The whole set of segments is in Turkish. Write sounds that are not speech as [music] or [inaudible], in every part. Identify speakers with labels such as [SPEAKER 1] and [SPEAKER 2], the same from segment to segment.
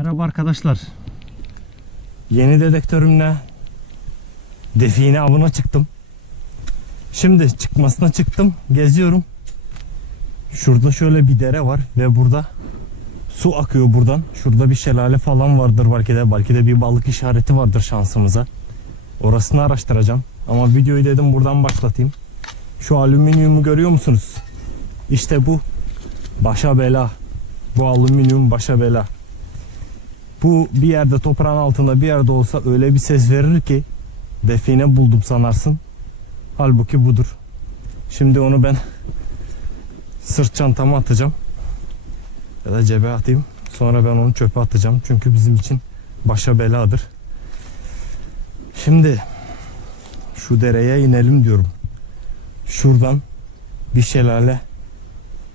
[SPEAKER 1] Merhaba arkadaşlar. Yeni dedektörümle define avına çıktım. Şimdi çıkmasına çıktım. Geziyorum. Şurada şöyle bir dere var ve burada su akıyor buradan. Şurada bir şelale falan vardır belki de. Belki de bir balık işareti vardır şansımıza. Orasını araştıracağım. Ama videoyu dedim buradan başlatayım. Şu alüminyumu görüyor musunuz? İşte bu başa bela. Bu alüminyum başa bela. Bu bir yerde toprağın altında bir yerde olsa öyle bir ses verir ki define buldum sanarsın. Halbuki budur. Şimdi onu ben [laughs] sırt çantama atacağım. Ya da cebe atayım. Sonra ben onu çöpe atacağım. Çünkü bizim için başa beladır. Şimdi şu dereye inelim diyorum. Şuradan bir şelale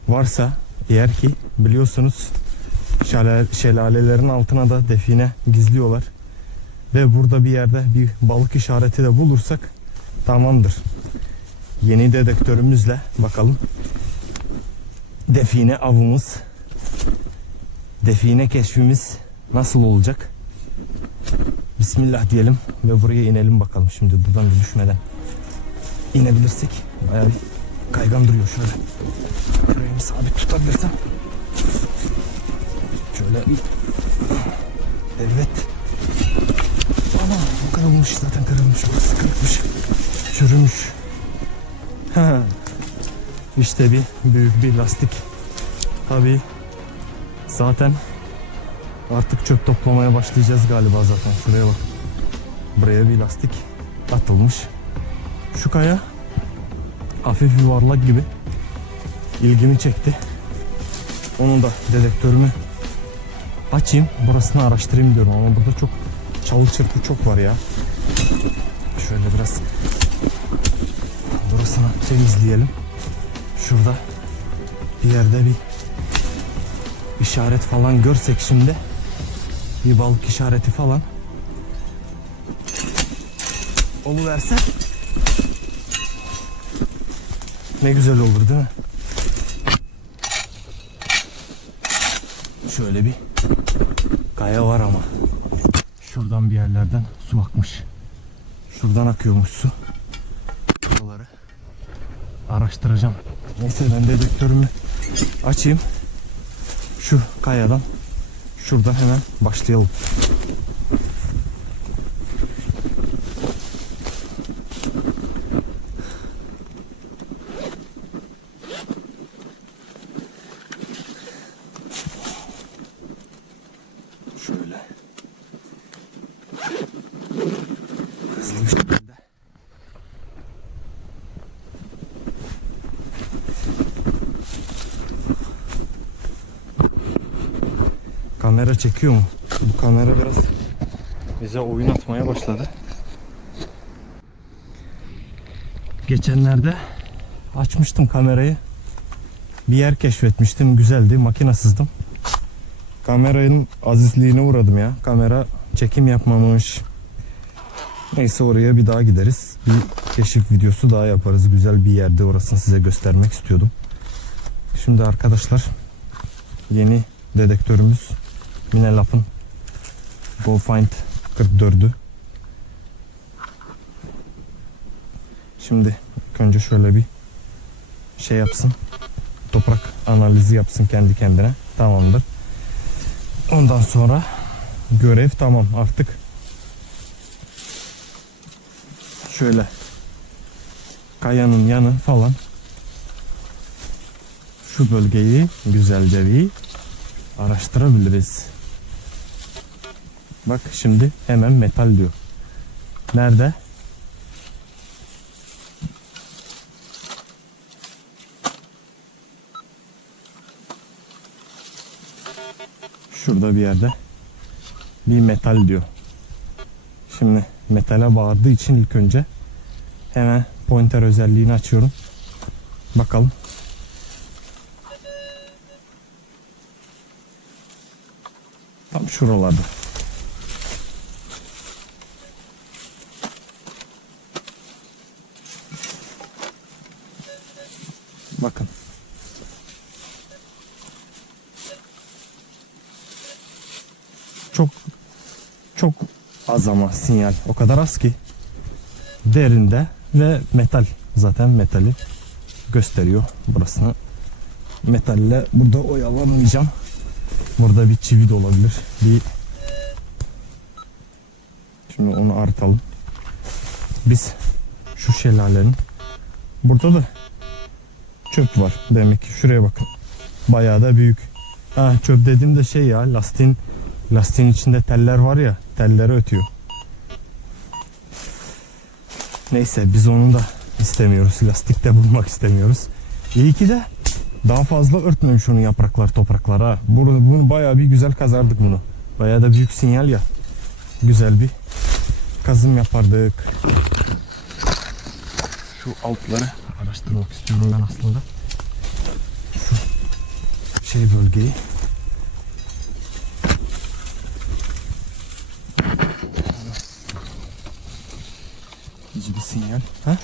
[SPEAKER 1] varsa eğer ki biliyorsunuz şelale, şelalelerin altına da define gizliyorlar. Ve burada bir yerde bir balık işareti de bulursak tamamdır. Yeni dedektörümüzle bakalım. Define avımız, define keşfimiz nasıl olacak? Bismillah diyelim ve buraya inelim bakalım şimdi buradan da düşmeden. İnebilirsek bayağı bir kaygan duruyor şöyle. Bir sabit tutabilirsem. Şöyle bir Evet. Ama bu kırılmış zaten kırılmış. Burası kırılmış. Çürümüş. İşte bir büyük bir lastik. Tabii zaten artık çöp toplamaya başlayacağız galiba zaten. Şuraya bak. Buraya bir lastik atılmış. Şu kaya hafif yuvarlak gibi ilgimi çekti. Onun da dedektörümü açayım. Burasını araştırayım diyorum ama burada çok çalı çırpı çok var ya. Şöyle biraz burasını temizleyelim. Şurada bir yerde bir işaret falan görsek şimdi bir balık işareti falan oluverse ne güzel olur değil mi? Şöyle bir kaya var ama şuradan bir yerlerden su akmış. Şuradan akıyormuş su. Buraları araştıracağım. Neyse ben dedektörümü açayım. Şu kayadan şuradan hemen başlayalım. Şöyle. Hızlı bir şekilde. Kamera çekiyor mu? Bu kamera biraz bize oyun atmaya başladı. Geçenlerde açmıştım kamerayı. Bir yer keşfetmiştim. Güzeldi. Makinasızdım. Kameranın azizliğine uğradım ya. Kamera çekim yapmamış. Neyse oraya bir daha gideriz. Bir keşif videosu daha yaparız. Güzel bir yerde orasını size göstermek istiyordum. Şimdi arkadaşlar yeni dedektörümüz Minelab'ın GoFind 44'ü. Şimdi önce şöyle bir şey yapsın. Toprak analizi yapsın kendi kendine. Tamamdır. Ondan sonra görev tamam artık. Şöyle kayanın yanı falan şu bölgeyi güzelce bir araştırabiliriz. Bak şimdi hemen metal diyor. Nerede? Şurada bir yerde bir metal diyor. Şimdi metale bağırdığı için ilk önce hemen pointer özelliğini açıyorum. Bakalım. Tam şuralarda. Bakın. Çok çok az ama sinyal. O kadar az ki derinde ve metal zaten metali gösteriyor burasını. Metalle burada oyalanmayacağım. Burada bir çivi de olabilir. Bir Şimdi onu artalım. Biz şu şelalenin burada da çöp var. Demek ki şuraya bakın. Bayağı da büyük. Ha çöp dediğim de şey ya lastiğin lastiğin içinde teller var ya telleri ötüyor. Neyse biz onu da istemiyoruz. Lastikte bulmak istemiyoruz. İyi ki de daha fazla örtmemiş onun yapraklar topraklar ha. Bunu, bunu bayağı bir güzel kazardık bunu. Bayağı da büyük sinyal ya. Güzel bir kazım yapardık. Şu altları araştırmak istiyorum ben aslında. Şu şey bölgeyi. Sinyal. Ha?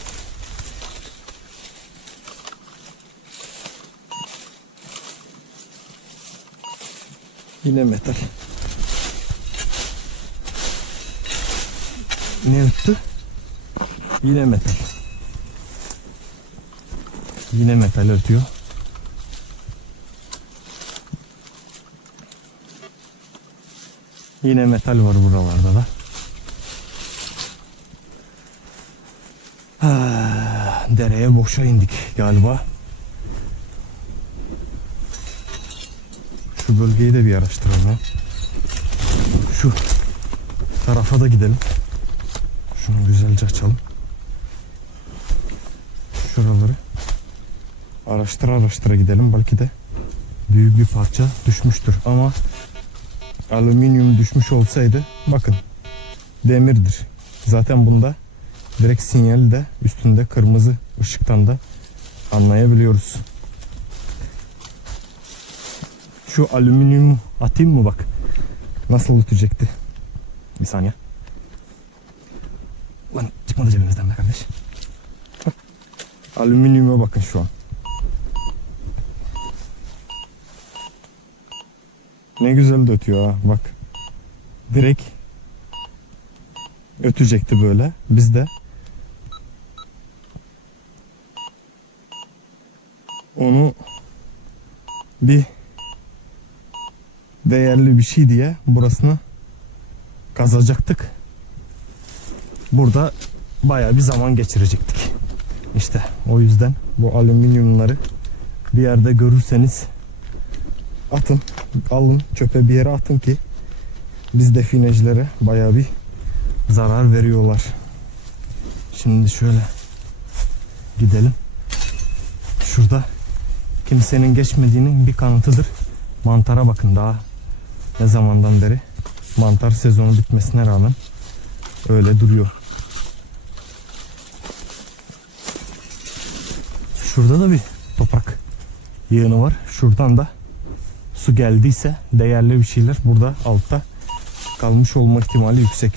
[SPEAKER 1] Yine metal. Ne öttü? Yine metal. Yine metal ötüyor. Yine metal var buralarda da. Dereye boşa indik galiba. Şu bölgeyi de bir araştıralım. Şu tarafa da gidelim. Şunu güzelce açalım. Şuraları araştıra araştıra gidelim. Belki de büyük bir parça düşmüştür ama alüminyum düşmüş olsaydı bakın demirdir. Zaten bunda direkt sinyali de üstünde kırmızı ışıktan da anlayabiliyoruz. Şu alüminyum atayım mı bak. Nasıl ötecekti. Bir saniye. Lan çıkmadı cebimizden be kardeş. Alüminyuma bakın şu an. Ne güzel de ötüyor ha bak. Direkt ötecekti böyle. Biz de onu bir değerli bir şey diye burasını kazacaktık. Burada bayağı bir zaman geçirecektik. İşte o yüzden bu alüminyumları bir yerde görürseniz atın, alın çöpe bir yere atın ki biz definecilere bayağı bir zarar veriyorlar. Şimdi şöyle gidelim. Şurada kimsenin geçmediğinin bir kanıtıdır. Mantara bakın daha ne zamandan beri mantar sezonu bitmesine rağmen öyle duruyor. Şurada da bir toprak yığını var. Şuradan da su geldiyse değerli bir şeyler burada altta kalmış olma ihtimali yüksek.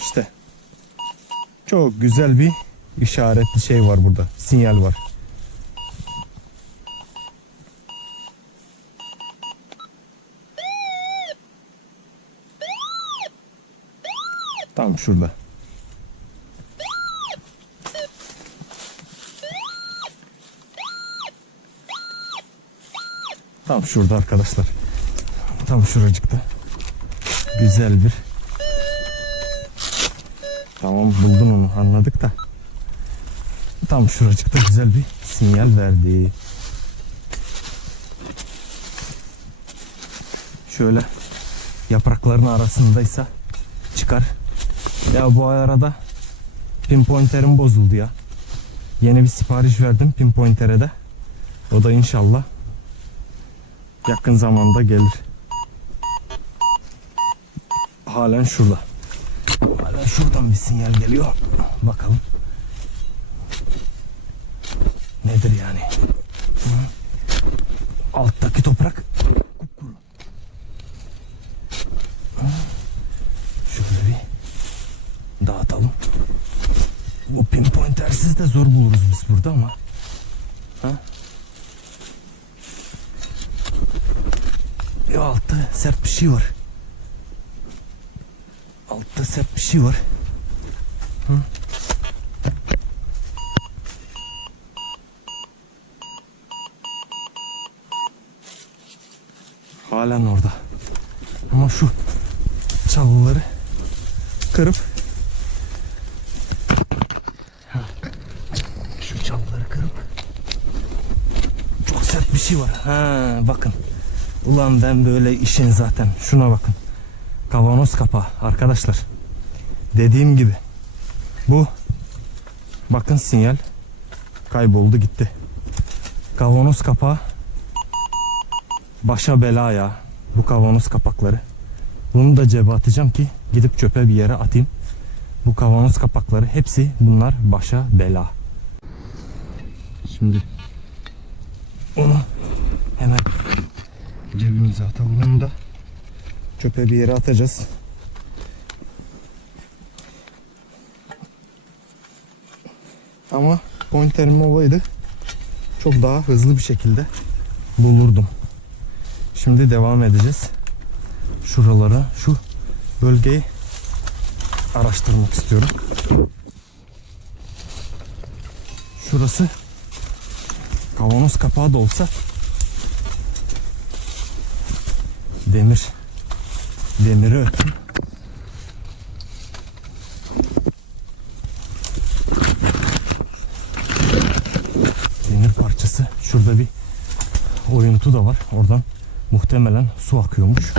[SPEAKER 1] İşte çok güzel bir işaretli şey var burada. Sinyal var. Tam şurada. Tam şurada arkadaşlar. Tam şuracıkta. Güzel bir. Tamam buldun onu anladık da. Tam şuracıkta güzel bir sinyal verdi. Şöyle yaprakların arasındaysa çıkar. Ya bu arada pinpointerim bozuldu ya. Yeni bir sipariş verdim pinpointere de. O da inşallah yakın zamanda gelir. Halen şurada. Halen şuradan bir sinyal geliyor. Bakalım. Nedir yani? Alttaki toprak kupkuru. Hı? Şöyle bir dağıtalım. Bu pinpointersiz de zor buluruz biz burada ama. Ha? Bir altı sert bir şey var. Altta sert bir şey var. Hı? Halen orada. Ama şu çalıları kırıp Ha, şu çalıları kırıp çok sert bir şey var. Ha bakın. Ulan ben böyle işin zaten. Şuna bakın. Kavanoz kapağı arkadaşlar. Dediğim gibi bu bakın sinyal kayboldu gitti. Kavanoz kapağı başa bela ya. Bu kavanoz kapakları. Bunu da cebe atacağım ki gidip çöpe bir yere atayım. Bu kavanoz kapakları hepsi bunlar başa bela. Şimdi onu cebimize atalım onu da çöpe bir yere atacağız. Ama pointerim olaydı çok daha hızlı bir şekilde bulurdum. Şimdi devam edeceğiz. Şuraları, şu bölgeyi araştırmak istiyorum. Şurası kavanoz kapağı da olsa demir demiri öttüm. Demir parçası. Şurada bir oyuntu da var. Oradan muhtemelen su akıyormuş.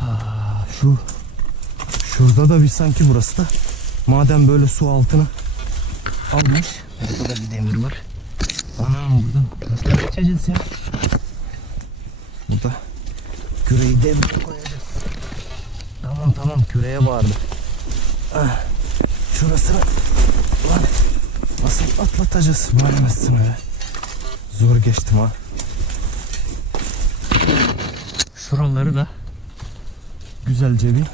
[SPEAKER 1] Ha, şu şurada da bir sanki burası da madem böyle su altına almış. Burada da bir demir var. Anam buradan nasıl geçeceğiz ya? Küreği devreye koyacağız. Tamam tamam küreye bağırdı. Ah, şurasını lan nasıl atlatacağız bağırmasın öyle. Zor geçtim ha. Şuraları da güzelce bir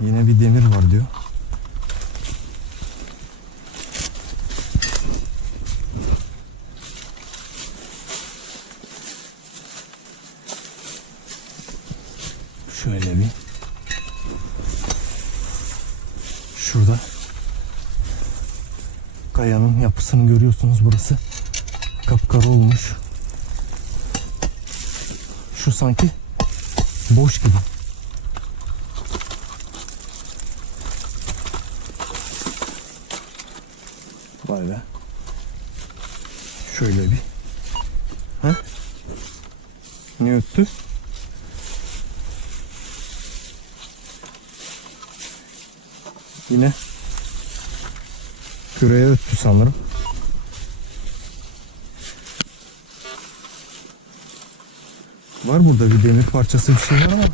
[SPEAKER 1] yine bir demir var diyor. Şöyle bir şurada kayanın yapısını görüyorsunuz burası kapkara olmuş. Şu sanki boş gibi. Vay be. Şöyle bir. Ha? Ne öttü? Yine küreye öttü sanırım. Var burada bir demir parçası bir şey var ama.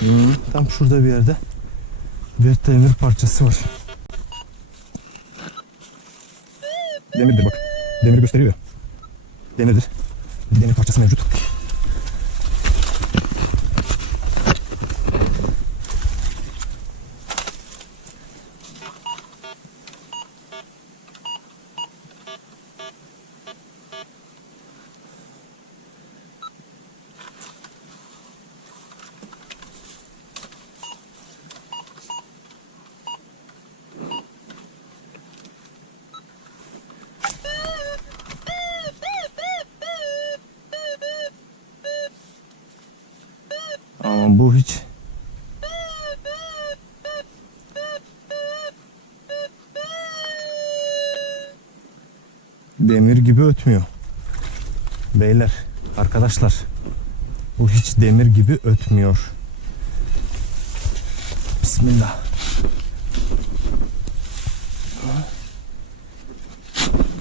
[SPEAKER 1] Hmm, tam şurada bir yerde bir demir parçası var. Demirdir bak. Demiri gösteriyor ya. Demirdir. Bir demir parçası mevcut. Ama bu hiç demir gibi ötmüyor. Beyler, arkadaşlar. Bu hiç demir gibi ötmüyor. Bismillah.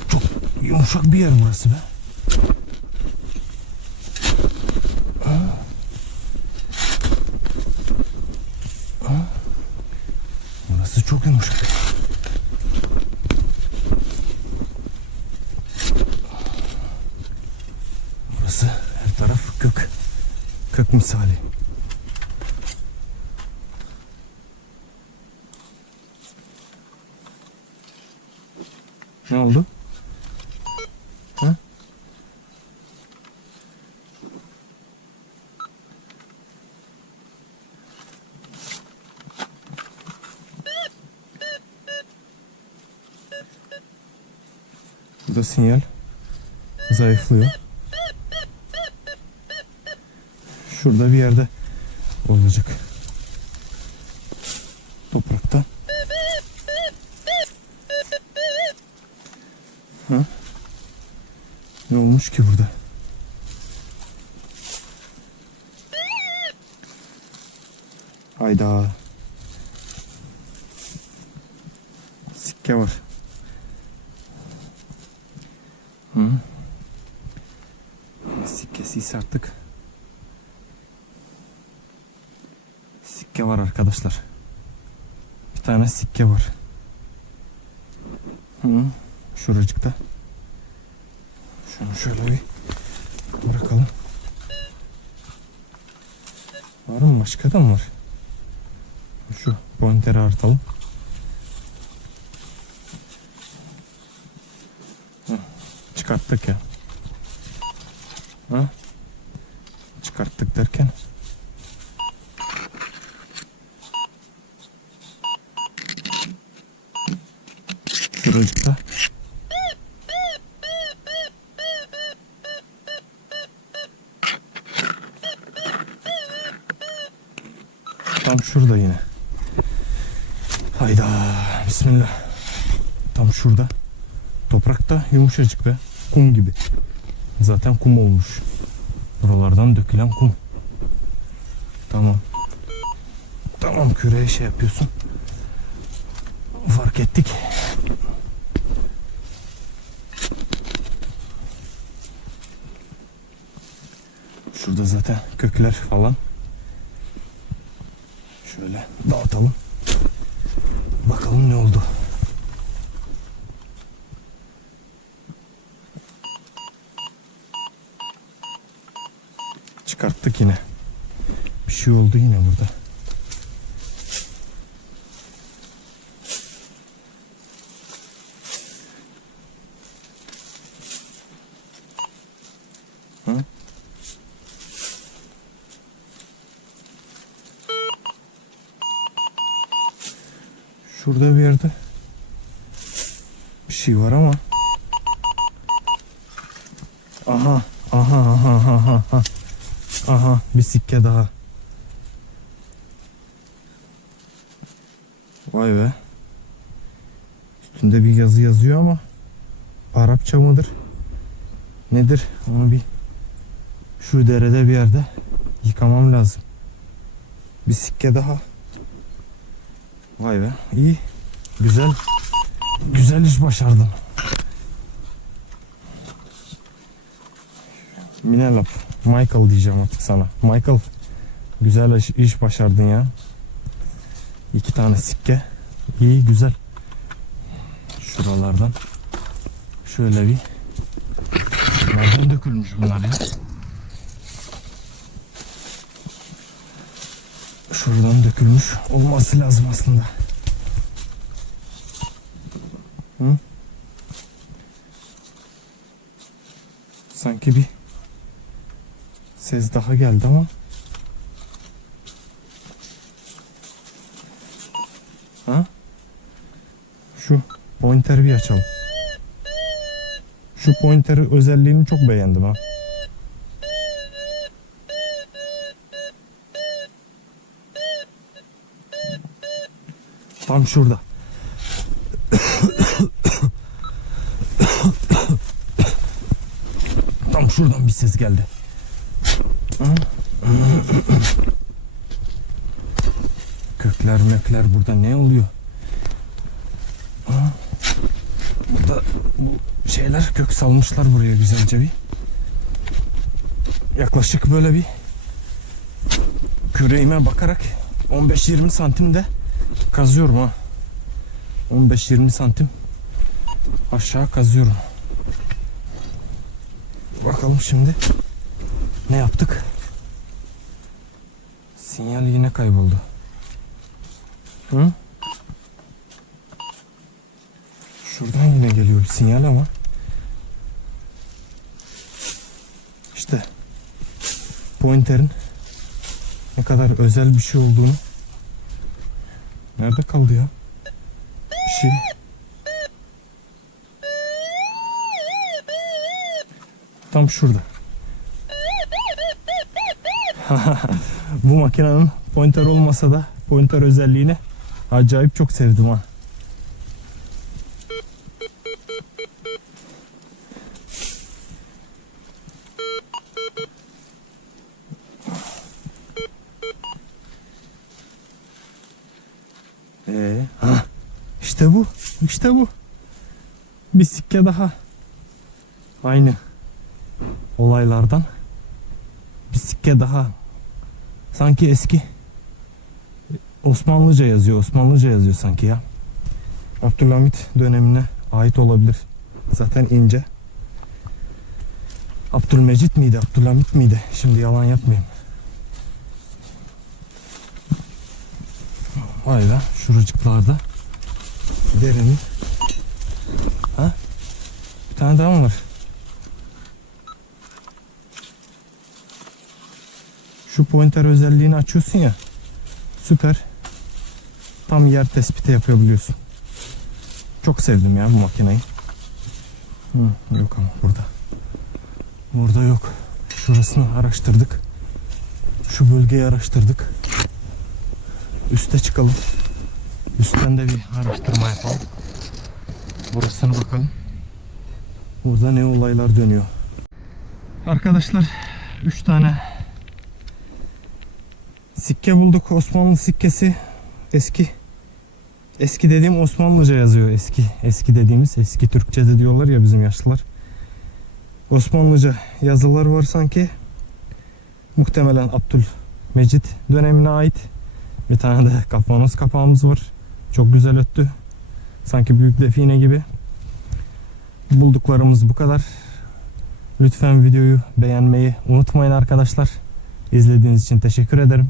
[SPEAKER 1] Çok yumuşak bir yer burası be. misali. Ne oldu? Ha? Burada sinyal zayıflıyor. Şurada bir yerde olacak. Toprakta. Ha? Ne olmuş ki burada? Hayda. Sikke var. Hı? Sikkesiyse artık. Var arkadaşlar. Bir tane sikke var. Hı? Şuracıkta. Şunu şöyle bir bırakalım. Var mı? Başka da mı var? Şu pointeri artalım. Hı, Çıkarttık ya. Ha? Çıkarttık derken. Şuracıkta. Tam şurada yine. Hayda. Bismillah. Tam şurada. Toprak da yumuşacık be. Kum gibi. Zaten kum olmuş. Buralardan dökülen kum. Tamam. Tamam küreye şey yapıyorsun. Fark ettik. Şurada zaten kökler falan. Şöyle dağıtalım. Bakalım ne oldu. Çıkarttık yine. Bir şey oldu yine burada. Hı? Şurada bir yerde bir şey var ama. Aha, aha, aha, aha, aha. Aha, bir sikke daha. Vay be. Üstünde bir yazı yazıyor ama Arapça mıdır? Nedir? Onu bir şu derede bir yerde yıkamam lazım. Bir sikke daha. Vay be iyi. Güzel. Güzel iş başardım. Minelap. Michael diyeceğim artık sana. Michael. Güzel iş, iş başardın ya. İki tane sikke. İyi güzel. Şuralardan. Şöyle bir. Nereden dökülmüş bunlar ya? Şuradan dökülmüş olması lazım aslında. Hı? Sanki bir ses daha geldi ama. Ha? Şu pointeri bir açalım. Şu pointeri özelliğini çok beğendim ha. Tam şurada. [coughs] Tam şuradan bir ses geldi. Kökler mekler burada ne oluyor? Burada bu şeyler kök salmışlar buraya güzelce bir. Yaklaşık böyle bir küreğime bakarak 15-20 santimde kazıyorum ha. 15-20 santim aşağı kazıyorum. Bakalım şimdi ne yaptık? Sinyal yine kayboldu. Hı? Şuradan yine geliyor bir sinyal ama. İşte pointerin ne kadar özel bir şey olduğunu Nerede kaldı ya? Bir şey. Tam şurada. Bu makinenin pointer olmasa da pointer özelliğini acayip çok sevdim ha. Ee, ha, işte bu. işte bu. Bir sikke daha. Aynı olaylardan. Sikke daha. Sanki eski Osmanlıca yazıyor. Osmanlıca yazıyor sanki ya. Abdülhamit dönemine ait olabilir. Zaten ince. Abdülmecit miydi? Abdülhamit miydi? Şimdi yalan yapmayayım. Vay be şuracıklarda derenin ha bir tane daha mı var? Şu pointer özelliğini açıyorsun ya süper tam yer tespiti yapabiliyorsun. Çok sevdim ya bu makineyi. Hı, yok ama burada. Burada yok. Şurasını araştırdık. Şu bölgeyi araştırdık. Üste çıkalım. Üstten de bir araştırma yapalım. Burasına bakalım. Burada ne olaylar dönüyor. Arkadaşlar 3 tane sikke bulduk. Osmanlı sikkesi. Eski eski dediğim Osmanlıca yazıyor. Eski eski dediğimiz eski Türkçe'de diyorlar ya bizim yaşlılar. Osmanlıca yazılar var sanki. Muhtemelen Abdülmecit dönemine ait. Bir tane de kafanoz kapağımız var. Çok güzel öttü. Sanki büyük define gibi. Bulduklarımız bu kadar. Lütfen videoyu beğenmeyi unutmayın arkadaşlar. İzlediğiniz için teşekkür ederim.